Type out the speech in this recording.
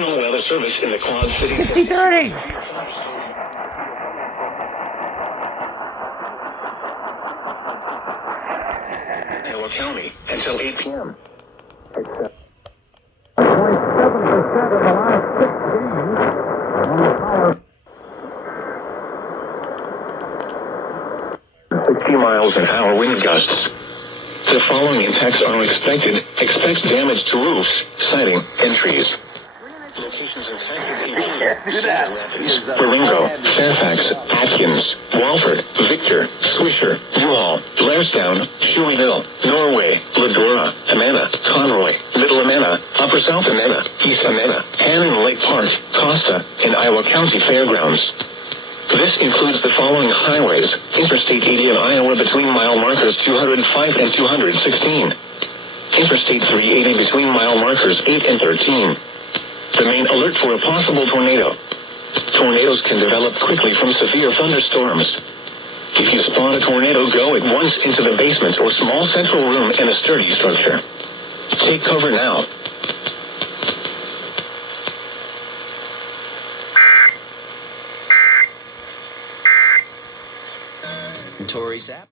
National Weather Service in the Quad Cities. 60-30. Iowa County until 8 p.m. 0.7% of the last 6 games. And the power 60 miles an hour wind gusts. The following impacts are expected. Expect damage to roofs, siding, and trees. Locations affected include Cedar Rapids, Baringo, Fairfax, Atkins, Walford, Victor, Swisher, Newhall, Blairstown, Shoeyville, Norway, Ladora, Amana, Conroy, Middle Amana, Upper South Amana, East Amana, Hannon Lake Park, Costa, and Iowa County Fairgrounds. This includes the following highways: Interstate 80 in Iowa between mile markers 205 and 216. Interstate 380 between mile markers 8 and 13. Remain alert for a possible tornado. Tornadoes can develop quickly from severe thunderstorms. If you spot a tornado, go at once into the basement or small central room in a sturdy structure. Take cover now. Tory's app.